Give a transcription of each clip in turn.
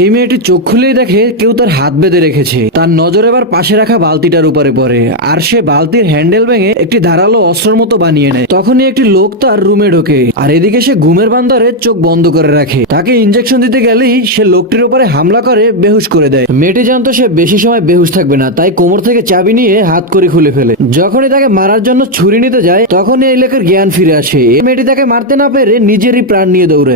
এই মেয়েটি চোখ খুলেই দেখে কেউ তার হাত বেঁধে রেখেছে। তার নজর এবার পাশে রাখা বালতিটার উপরে পড়ে, আর সে বালতির হ্যান্ডেল ভেঙে একটি ধারালো অস্ত্রের মতো বানিয়ে নেয়। তখনই একটি লোক তার রুমে ঢোকে, আর এদিকে সে ঘুমের বান্দারে চোখ বন্ধ করে রাখে। তাকে ইনজেকশন দিতে গেলেই সে লোকটির উপরে হামলা করে বেহুশ করে দেয়। মেয়েটি জানতো সে বেশি সময় বেহুশ থাকবে না, তাই কোমর থেকে চাবি নিয়ে হাত করে খুলে ফেলে। যখনই তাকে মারার জন্য ছুরি নিতে যায়, তখনই এই লোকের জ্ঞান ফিরে আসে। এই মেয়েটি তাকে মারতে না পেরে নিজেরই প্রাণ নিয়ে দৌড়ে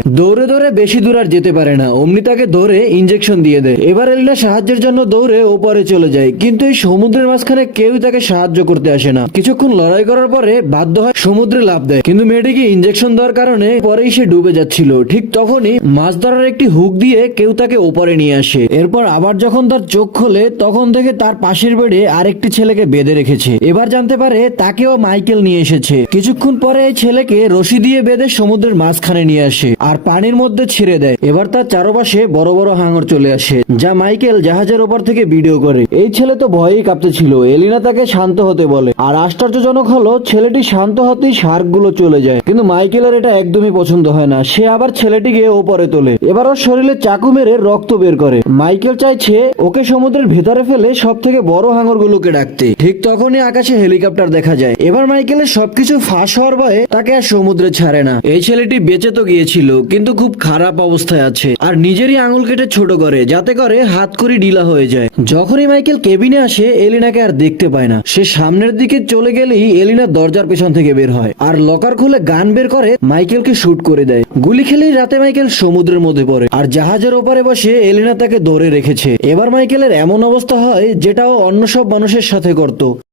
দৌড়ে বেশি দূর আর যেতে পারে না, অমনি তাকে ধরে ইনজেকশন দিয়ে দেয়। এবার এলিনা সাহায্যের জন্য দৌড়ে ওপরে চলে যায়, কিন্তু এই সমুদ্রের মাঝখানে কেউই তাকে সাহায্য করতে আসে না। কিছুক্ষণ লড়াই করার পরে বাধ্য হয় সমুদ্রে লাফ দেয়, কিন্তু মেয়েটিকে ইনজেকশন দেওয়ার কারণে পরেই সে ডুবে যাচ্ছিল। ঠিক তখনই মাছ ধরার একটি হুক দিয়ে কেউ তাকে ওপরে নিয়ে আসে। এরপর আবার যখন তার চোখ খোলে, তখন থেকে তার পাশের বেডে আরেকটি ছেলেকে বেঁধে রেখেছে। এবার জানতে পারে তাকেও মাইকেল নিয়ে এসেছে। কিছুক্ষণ পরে এই ছেলেকে রশি দিয়ে বেঁধে সমুদ্রের মাঝখানে নিয়ে আসে আর পানির মধ্যে ছেড়ে দেয়। এবার তার চারপাশে বড় বড় হাঙর চলে আসে, যা মাইকেল জাহাজের ওপর থেকে ভিডিও করে। এই ছেলে তো ভয়েই কাঁপতেছিল। এলিনা তাকে শান্ত হতে বলে, আর আশ্চর্যজনক হলো ছেলেটি শান্ত হতেই শার্ক গুলো চলে যায়। কিন্তু মাইকেলের এটা একদমই পছন্দ হয় না। সে আবার ছেলেটিকে ওপরে তোলে, এবার ওর শরীরে চাকু মেরে রক্ত বের করে। মাইকেল চাইছে ওকে সমুদ্রের ভেতরে ফেলে সব থেকে বড় হাঙর গুলোকে ডাকতে। ঠিক তখনই আকাশে হেলিকপ্টার দেখা যায়। এবার মাইকেলের সবকিছু ফাঁস হওয়ার ভয়ে তাকে আর সমুদ্রে ছাড়ে না। এই ছেলেটি বেঁচে তো গিয়েছিল, কিন্তু খুব খারাপ অবস্থায় আছে, আর নিজেরই আঙুল কেটে ছোট করে, যাতে করে হাত করি ঢিলা হয়ে যায়। যখনই মাইকেল কেবিনে আসে, এলিনাকে আর দেখতে পায় না। সে সামনের দিকে চলে গেলেই এলিনা দরজার পেছন থেকে বের হয়, আর লকার খুলে গান বের করে মাইকেলকে শুট করে দেয়। গুলি খেলেই রাতে মাইকেল সমুদ্রের মধ্যে পড়ে, আর জাহাজের ওপারে বসে এলিনা তাকে ধরে রেখেছে। এবার মাইকেলের এমন অবস্থা হয় যেটা ও অন্য সব মানুষের সাথে করত।